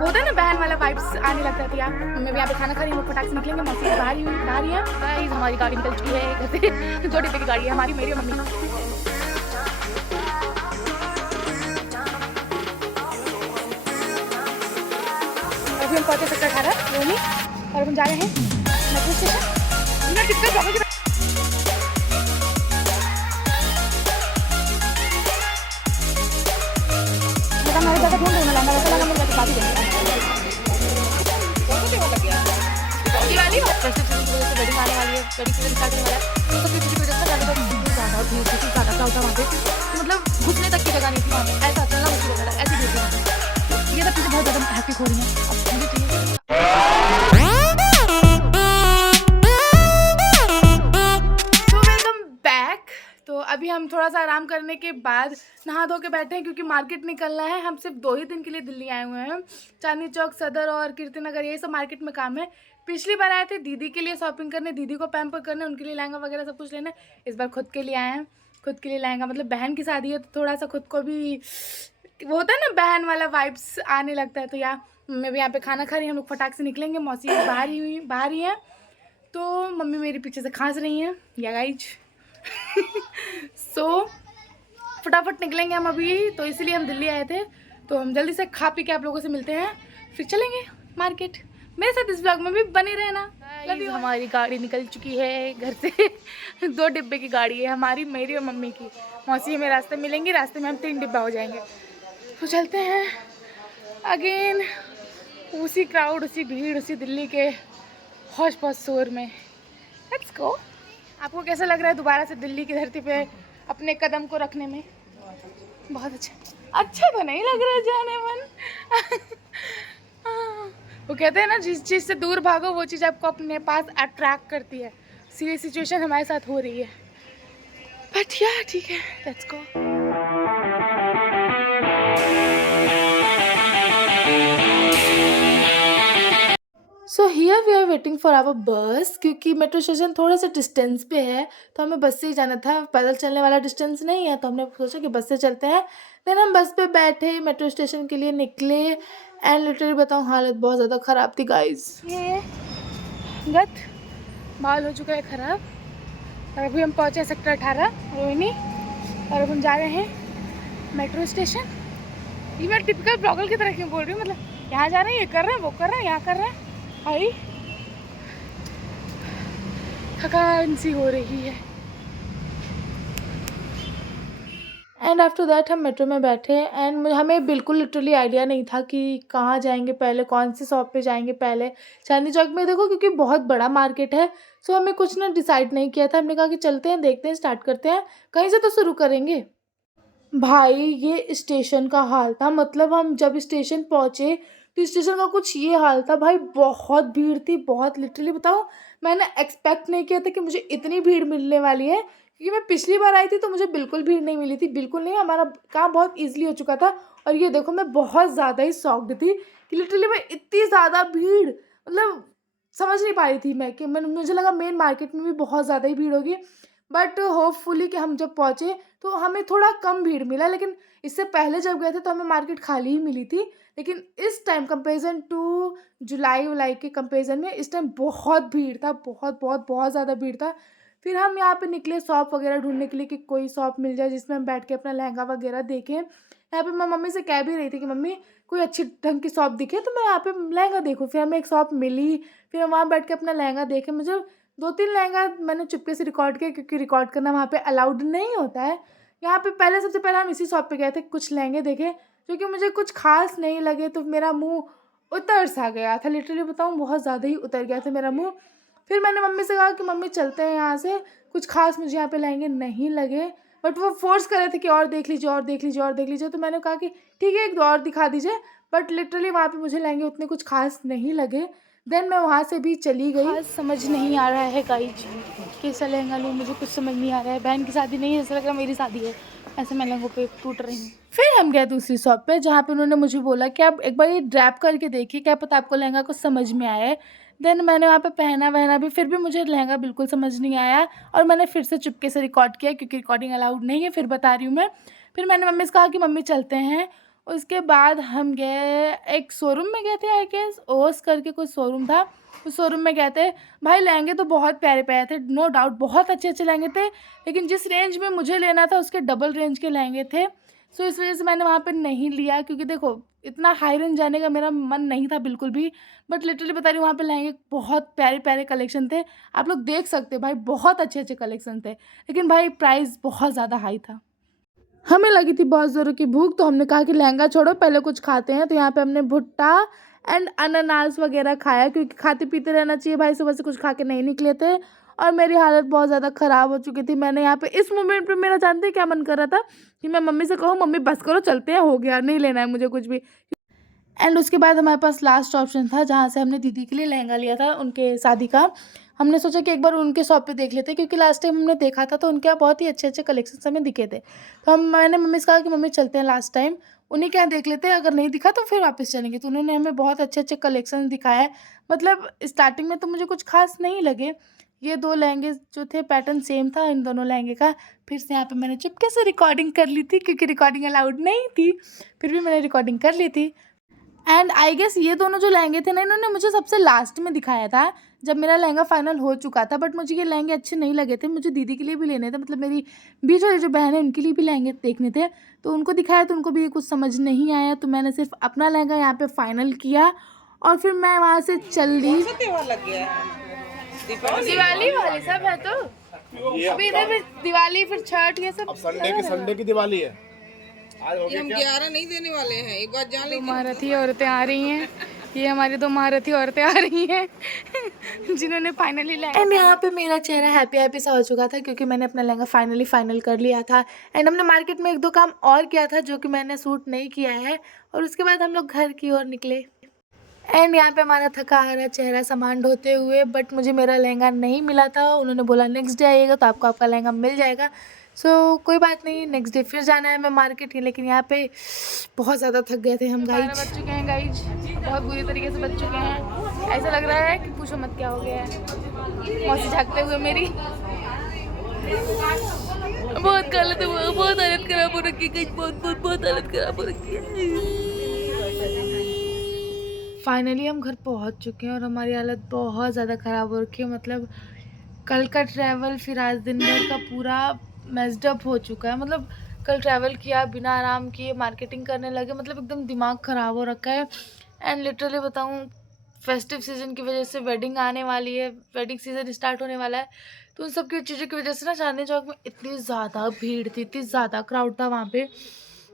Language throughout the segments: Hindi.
वो होता है ना बहन वाला वाइब्स आने लगता है। तो यार मम्मी भी यहाँ पे खाना खा रही है, हम लोग फटाक से निकलेंगे। मौसी बाहर ही है गाइस, हमारी गाड़ी निकल चुकी है घर से। 2 डिब्बे की गाड़ी है हमारी, मेरी और मम्मी की। अभी हम पहुँचे सेक्टर 18 रोनी, और हम जा रहे हैं मेट्रो स्टेशन। हमारे ज़्यादा ढूंढ रहे लहंगा, वैसा लहंगा मिल जाए तो काफ़ी देंगे। वेडिंग आने वाली है, वेडिंग सीजन स्टार्ट होने वाला है, तो फिर किसी वजह से ज़्यादा भीड़ थी, ज़्यादा क्या होता वहाँ पे, तो मतलब घुसने तक की जगह नहीं थी वहाँ पे, ऐसा चलना मुश्किल हो रहा था, ऐसी भीड़ थी वहाँ पे। ये सब चीज़ें बहुत ज़्यादा हैप्पी हो रही हैं। अब मुझे चाहिए तो अभी हम थोड़ा सा आराम करने के बाद नहा धो के बैठे हैं, क्योंकि मार्केट निकलना है। हम सिर्फ 2 ही दिन के लिए दिल्ली आए हुए हैं। चांदनी चौक, सदर और कीर्ति नगर, यही सब मार्केट में काम है। पिछली बार आए थे दीदी के लिए शॉपिंग करने, दीदी को पैम्पर करने, उनके लिए लहंगा वगैरह सब कुछ लेने। इस बार खुद के लिए आए हैं, खुद के लिए लहंगा, मतलब बहन की शादी है तो थोड़ा सा खुद को भी वो होता है ना बहन वाला वाइब्स आने लगता है। तो यार मम्मी भी यहाँ पे खाना खा रही है, हम लोग फटाक से निकलेंगे। मौसी बाहर ही हैं, तो मम्मी मेरी पीछे से खांस रही हैं या गाइज। सो फटाफट निकलेंगे हम अभी, तो इसीलिए हम दिल्ली आए थे। तो हम जल्दी से खा पी के आप लोगों से मिलते हैं, फिर चलेंगे मार्केट। मेरे साथ इस ब्लॉग में भी बने रहना। हमारी गाड़ी निकल चुकी है घर से। 2 डिब्बे की गाड़ी है हमारी, मेरी और मम्मी की। मौसी हमें रास्ते मिलेंगी, रास्ते में हम 3 डिब्बा हो जाएंगे। तो चलते हैं अगेन उसी क्राउड, उसी भीड़, उसी दिल्ली के हौश पौश शोर में। Let's go. आपको कैसा लग रहा है दोबारा से दिल्ली की धरती पे अपने कदम को रखने में? बहुत अच्छा तो नहीं लग रहा है जाने मन। वो कहते हैं ना, जिस चीज़ से दूर भागो वो चीज़ आपको अपने पास अट्रैक्ट करती है। सी सिचुएशन हमारे साथ हो रही है, बट यार ठीक है, let's go. So here we are waiting for our bus, क्योंकि मेट्रो स्टेशन थोड़ा सा डिस्टेंस पे है, तो हमें बस से ही जाना था। पैदल चलने वाला डिस्टेंस नहीं है, तो हमने सोचा कि बस से चलते हैं। देन हम बस पे बैठे, मेट्रो स्टेशन के लिए निकले, एंड लिटरली बताऊँ हालत बहुत ज़्यादा ख़राब थी गाइज। ये गत बाल हो चुका है ख़राब, और अभी हम पहुँचे सेक्टर 18 रोहिणी, और अब हम जा रहे हैं मेट्रो स्टेशन। ये मैं टिपिकल ब्लॉगर की तरह क्यों बोल रही हूँ, मतलब यहाँ जा रहे हैं, ये कर रहे हैं, वो कर रहे हैं, यहाँ कर रहे हैं। भाई थकान सी हो रही है। एंड आफ्टर दैट हम मेट्रो में बैठे, एंड हमें बिल्कुल लिटरली आइडिया नहीं था कि कहाँ जाएंगे पहले, कौन सी शॉप पे जाएंगे पहले। चांदनी चौक में देखो, क्योंकि बहुत बड़ा मार्केट है, सो हमें कुछ ना डिसाइड नहीं किया था। हमने कहा कि चलते हैं, देखते हैं, स्टार्ट करते हैं, कहीं से तो शुरू करेंगे। भाई ये स्टेशन का हाल था, मतलब हम जब स्टेशन पहुँचे तो स्टेशन का कुछ ये हाल था भाई, बहुत भीड़ थी, बहुत। लिटरली बताओ, मैंने एक्सपेक्ट नहीं किया था कि मुझे इतनी भीड़ मिलने वाली है, क्योंकि मैं पिछली बार आई थी तो मुझे बिल्कुल भीड़ नहीं मिली थी, बिल्कुल नहीं। हमारा काम बहुत ईजिली हो चुका था, और ये देखो मैं बहुत ज़्यादा ही शॉक्ड थी कि लिटरली मैं इतनी ज़्यादा भीड़, मतलब समझ नहीं पा रही थी मैं कि मुझे लगा मेन मार्केट में भी बहुत ज़्यादा ही भीड़ होगी। बट होपफुली कि हम जब पहुँचे तो हमें थोड़ा कम भीड़ मिला, लेकिन इससे पहले जब गए थे तो हमें मार्केट खाली ही मिली थी। लेकिन इस टाइम कंपेरिजन टू जुलाई वुलाई के कंपेरिजन में इस टाइम बहुत भीड़ था, बहुत बहुत बहुत ज़्यादा भीड़ था। फिर हम यहाँ पे निकले शॉप वगैरह ढूंढने के लिए कि कोई शॉप मिल जाए जिसमें हम बैठ के अपना लहंगा वगैरह देखें। यहाँ पे मैं मम्मी से कह भी रही थी कि मम्मी कोई अच्छी ढंग की शॉप दिखे तो मैं यहाँ पे लहंगा देखूँ। फिर हमें एक शॉप मिली, फिर हम वहाँ बैठ के अपना लहंगा देखे। मुझे 2-3 लहंगा मैंने चुपके से रिकॉर्ड किया, क्योंकि रिकॉर्ड करना वहाँ पे अलाउड नहीं होता है। यहाँ पे पहले सबसे पहले हम इसी शॉप पे गए थे, कुछ लहंगे देखे जो कि मुझे कुछ खास नहीं लगे, तो मेरा मुंह उतर सा गया था। लिटरली बताऊँ बहुत ज़्यादा ही उतर गया था मेरा मुंह। फिर मैंने मम्मी से कहा कि मम्मी चलते हैं यहाँ से, कुछ खास मुझे यहाँ पे लहंगे नहीं लगे। बट वो फोर्स कर रहे थे कि और देख लीजिए, और देख लीजिए, और देख लीजिए। तो मैंने कहा कि ठीक है, 1-2 और दिखा दीजिए। बट लिटरली वहाँ पे मुझे लहंगे उतने कुछ खास नहीं लगे। देन मैं वहाँ से भी चली गई। खास समझ नहीं आ रहा है गाइज, कैसा लहंगा लूँ, मुझे कुछ समझ नहीं आ रहा है। बहन की शादी नहीं है, ऐसा लग रहा है मेरी शादी है, ऐसे मैं लहंगों पे टूट रही हूँ। फिर हम गए दूसरी शॉप पे, जहाँ पे उन्होंने मुझे बोला कि आप एक बार ये ड्रैप करके देखिए, क्या पता आपको लहंगा कुछ समझ में आए। देन मैंने वहाँ पे पहना वहना भी, फिर भी मुझे लहंगा बिल्कुल समझ नहीं आया, और मैंने फिर से चुपके से रिकॉर्ड किया, क्योंकि रिकॉर्डिंग अलाउड नहीं है, फिर बता रही हूँ मैं। फिर मैंने मम्मी से कहा कि मम्मी चलते हैं। उसके बाद हम गए एक शोरूम में गए थे, आई गेस ओस करके कोई शोरूम था, उस शोरूम में गए थे। भाई लहंगे तो बहुत प्यारे प्यारे थे, नो डाउट बहुत अच्छे अच्छे लहंगे थे, लेकिन जिस रेंज में मुझे लेना था उसके डबल रेंज के लहंगे थे। सो इस वजह से मैंने वहाँ पे नहीं लिया, क्योंकि देखो इतना हाई रेंज जाने का मेरा मन नहीं था बिल्कुल भी। बट लिटरली बता रही हूँ, वहाँ पे लहंगे बहुत प्यारे प्यारे कलेक्शन थे, आप लोग देख सकते हो भाई, बहुत अच्छे अच्छे कलेक्शन थे, लेकिन भाई प्राइस बहुत ज़्यादा हाई था। हमें लगी थी बहुत ज़ोरों की भूख, तो हमने कहा कि लहंगा छोड़ो पहले कुछ खाते हैं। तो यहाँ पे हमने भुट्टा एंड अनानास वगैरह खाया, क्योंकि खाते पीते रहना चाहिए भाई, सुबह से कुछ खा के नहीं निकले थे और मेरी हालत बहुत ज़्यादा ख़राब हो चुकी थी। मैंने यहाँ पे इस मोमेंट पे मेरा जानते हैं क्या मन कर रहा था कि मैं मम्मी से कहूँ मम्मी बस करो चलते हैं, हो गया, नहीं लेना है मुझे कुछ भी। एंड उसके बाद हमारे पास लास्ट ऑप्शन था, जहाँ से हमने दीदी के लिए लहंगा लिया था उनके शादी का। हमने सोचा कि एक बार उनके शॉप पे देख लेते, क्योंकि लास्ट टाइम हमने देखा था तो उनके यहाँ बहुत ही अच्छे अच्छे कलेक्शंस हमें दिखे थे। तो मैंने मम्मी से कहा कि मम्मी चलते हैं लास्ट टाइम उन्हीं के यहाँ देख लेते हैं, अगर नहीं दिखा तो फिर वापस चलेंगे। तो उन्होंने हमें बहुत अच्छे अच्छे कलेक्शन दिखाया। मतलब स्टार्टिंग में तो मुझे कुछ खास नहीं लगे, ये 2 लहंगे जो थे पैटर्न सेम था इन दोनों लहंगे का। फिर से यहाँ पे मैंने चुपके से रिकॉर्डिंग कर ली थी, क्योंकि रिकॉर्डिंग अलाउड नहीं थी, फिर भी मैंने रिकॉर्डिंग कर ली थी। एंड आई गेस ये दोनों जो लहंगे थे ना, इन्होंने मुझे सबसे लास्ट में दिखाया था जब मेरा लहंगा फाइनल हो चुका था। बट मुझे ये लहंगे अच्छे नहीं लगे थे, मुझे दीदी के लिए भी लेने थे, मतलब मेरी बीच वाली जो बहन है उनके लिए भी लहंगे देखने थे। तो उनको दिखाया तो उनको भी कुछ समझ नहीं आया, तो मैंने सिर्फ अपना लहंगा यहाँ पे फाइनल किया और फिर मैं वहाँ से चल दी। दिवाली वाली सब है तो अभी इधर भी दिवाली फिर छठ ये सब। संडे की दिवाली है, ये हम 11 नहीं देने वाले हैं, एक बात जान लीजिए। महारथी औरतें आ रही हैं, ये हमारी 2 महारथी औरतें आ रही हैं जिन्होंने फाइनली लहंगा। एंड यहाँ पे मेरा चेहरा हैप्पी हैप्पी सा हो चुका था, क्योंकि मैंने अपना लहंगा फाइनल कर लिया था। एंड हमने मार्केट में 1-2 काम और किया था जो कि मैंने सूट नहीं किया है, और उसके बाद हम लोग घर की ओर निकले। एंड यहाँ पे हमारा थका हारा चेहरा सामान ढोते हुए, बट मुझे मेरा लहंगा नहीं मिला था। उन्होंने बोला नेक्स्ट डे आइएगा तो आपको आपका लहंगा मिल जाएगा। सो कोई बात नहीं, नेक्स्ट डे फिर जाना है मैं मार्केट ही। लेकिन यहाँ पे बहुत ज़्यादा थक गए थे हम गाइज, बच चुके हैं गाइज, बहुत बुरी तरीके से बच चुके हैं। ऐसा लग रहा है कि पूछो मत क्या हो गया है, मौसी झाँकते हुए मेरी बहुत गलत हुआ, बहुत हालत खराब हो रखी है, बहुत हालत खराब हो रखी है। फाइनली हम घर पहुंच चुके हैं और हमारी हालत बहुत ज़्यादा ख़राब हो रखी है। मतलब कल का ट्रैवल फिर आज दिन भर का पूरा मेस्डअप हो चुका है। मतलब कल ट्रैवल किया बिना आराम किए, मार्केटिंग करने लगे, मतलब एकदम दिमाग ख़राब हो रखा है। एंड लिटरली बताऊं, फेस्टिव सीज़न की वजह से वेडिंग आने वाली है, वेडिंग सीज़न स्टार्ट होने वाला है, तो उन सब की चीज़ों की वजह से ना चांदनी चौक में इतनी ज़्यादा भीड़ थी, इतनी ज़्यादा क्राउड था वहाँ पे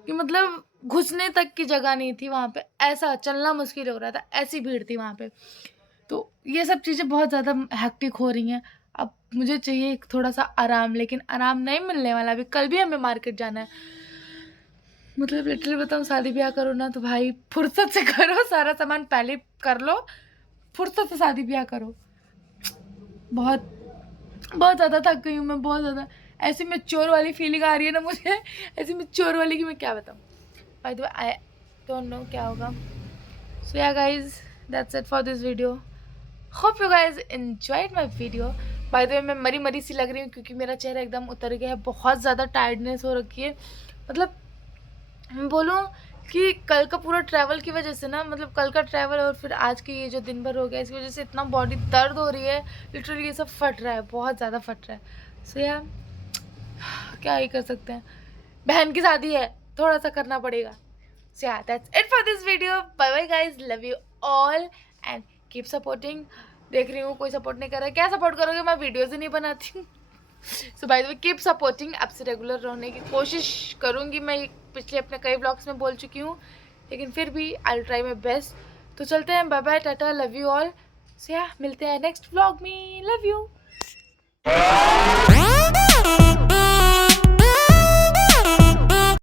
कि मतलब घुसने तक की जगह नहीं थी वहाँ पे, ऐसा चलना मुश्किल हो रहा था, ऐसी भीड़ थी वहाँ पे। तो ये सब चीज़ें बहुत ज़्यादा हेक्टिक हो रही हैं। अब मुझे चाहिए थोड़ा सा आराम, लेकिन आराम नहीं मिलने वाला। अभी कल भी हमें मार्केट जाना है। मतलब लिटरली बताऊँ, शादी ब्याह करो ना तो भाई फुर्सत से करो, सारा सामान पहले कर लो, फुर्सत से शादी ब्याह करो। बहुत बहुत ज़्यादा थक गई हूँ मैं, बहुत ज़्यादा। ऐसी में चोर वाली फीलिंग आ रही है ना मुझे, ऐसी में चोर वाली की मैं क्या बताऊँ। Bye the way I don't know क्या होगा। सो yeah guys, that's it for this video. Hope you guys enjoyed my video. Bye the वे मैं मरी मरी सी लग रही हूँ, क्योंकि मेरा चेहरा एकदम उतर गया है, बहुत ज़्यादा टायर्डनेस हो रखी है। मतलब मैं बोलूँ कि कल का पूरा ट्रैवल की वजह से ना, मतलब कल का ट्रैवल और फिर आज की ये जो दिन भर हो गया, इसकी वजह से इतना बॉडी दर्द हो रही है, लिटरली ये सब फट रहा है, बहुत ज़्यादा फट रहा है। सो यार क्या ही कर सकते हैं, बहन की शादी है, थोड़ा सा करना पड़ेगा। सो यार that's it for this video. Bye bye guys, love you all and keep supporting. देख रही हूँ कोई सपोर्ट नहीं कर रहा है, क्या सपोर्ट करोगे, मैं वीडियोज़ ही नहीं बनाती हूँ। So by the way keep supporting, आपसे रेगुलर रहने की कोशिश करूँगी। मैं पिछले अपने कई व्लॉग्स में बोल चुकी हूँ, लेकिन फिर भी आई ट्राई माई बेस्ट। तो चलते हैं, bye bye, tata, love you all. So yeah मिलते हैं नेक्स्ट व्लॉग में, लव यू।